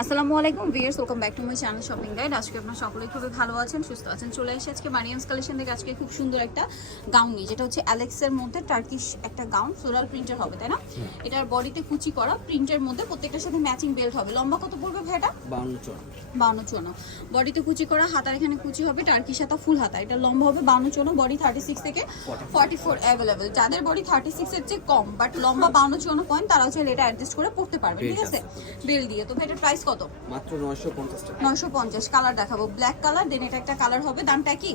আসসালামু আলাইকুম viewers, welcome back to my channel shopping guide. আজকে আপনারা সকলেই খুবই ভালো আছেন, সুস্থ আছেন। চলে এসেছি আজকে মারিয়ামস কালেকশন থেকে আজকে খুব সুন্দর একটা গাউন নিয়ে, যেটা হচ্ছে অ্যালেক্সের মধ্যে টার্কিশ একটা গাউন, ফ্লোরাল প্রিন্টের হবে, তাই না? এটার বডিতে কুচি করা প্রিন্টের মধ্যে, প্রত্যেকটার সাথে ম্যাচিং বেল্ট হবে। লম্বা কত পড়বে ভাইটা? 52-54। বডিতে কুচি করা, হাতার এখানে কুচি হবে, টার্কিশ হাতা ফুল হাতা। এটা লম্বা হবে 52-54, বডি 36 থেকে 44 অ্যাভেলেবেল। যাদের বডি 36 এর চেয়ে কম বাট লম্বা 52-54 পয়েন্ট, তারা হচ্ছে এটা অ্যাডজাস্ট করে পড়তে পারবে, ঠিক আছে? বেল দিয়ে। তো ভাইটার প্রাইস কত? মাত্র 950 টাকা। 950। কালার দেখাবো, ব্ল্যাক কালার, দেন এটা একটা কালার হবে। দামটা কি?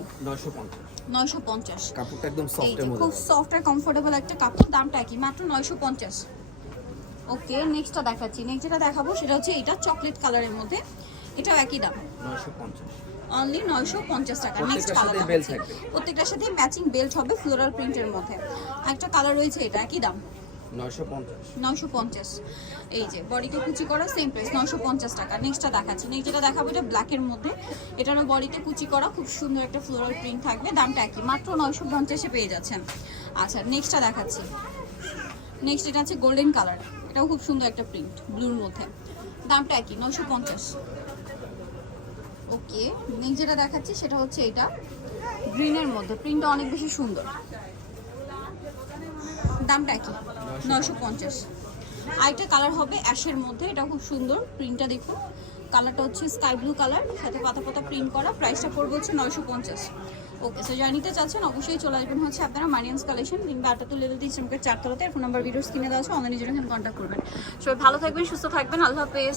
950। কাপড়টা একদম সফট এর মধ্যে, খুব সফট আর কমফোর্টেবল একটা কাপড়। দামটা কি? মাত্র 950। ওকে, নেক্সটটা দেখাচ্ছি। নেক্সট যেটা দেখাবো সেটা হচ্ছে এটা চকলেট কালারের মধ্যে, এটাও একই দাম, 950 অনলি 950 টাকা। নেক্সট কালার বেল্ট থাকবে, প্রত্যেকটার সাথে ম্যাচিং বেল্ট হবে ফ্লোরাল প্রিন্টের মধ্যে। একটা কালার রয়েছে, এটা একই দাম 950। এই যে বডিতে কুচি করা, সেম প্রাইস 950 টাকা। নেক্সটটা দেখাচ্ছি। নেক্সট যেটা দেখাবো এটা ব্ল্যাকের মধ্যে, এটারও বডিতে কুচি করা, খুব সুন্দর একটা ফ্লোরাল প্রিন্ট থাকবে। দামটা একই, মাত্র 950-এ পেয়ে যাচ্ছেন। আচ্ছা, নেক্সটটা দেখাচ্ছি। নেক্সট এটা আছে গোল্ডেন কালার, এটাও খুব সুন্দর একটা প্রিন্ট ব্লুর মধ্যে। দামটা একই, 950। ওকে, নেক্সট যেটা দেখাচ্ছি সেটা হচ্ছে এটা গ্রিনের মধ্যে, প্রিন্টটা অনেক বেশি সুন্দর। দামটা কি? 950। আরেকটা কালার হবে অ্যাশের মধ্যে, এটা খুব সুন্দর প্রিন্টটা দেখুন। কালারটা হচ্ছে স্কাই ব্লু কালার, সাথে পাতা পাতা প্রিন্ট করা। প্রাইসটা পড়বে হচ্ছে 950। ওকে, সো যারা নিতে চাচ্ছেন অবশ্যই চলে আসবেন হচ্ছে আপনারা মারিয়ামস কালেকশন, কিংবা 88 লেভেল 3 চারতলাতে। ফোন নাম্বার ভিডিওস কিনে দেওয়া আছে, অনলাইনে জন্য এখানে কন্ট্যাক্ট করবেন। সবাই ভালো থাকবেন, সুস্থ থাকবেন, আল্লাহ হাফেজ।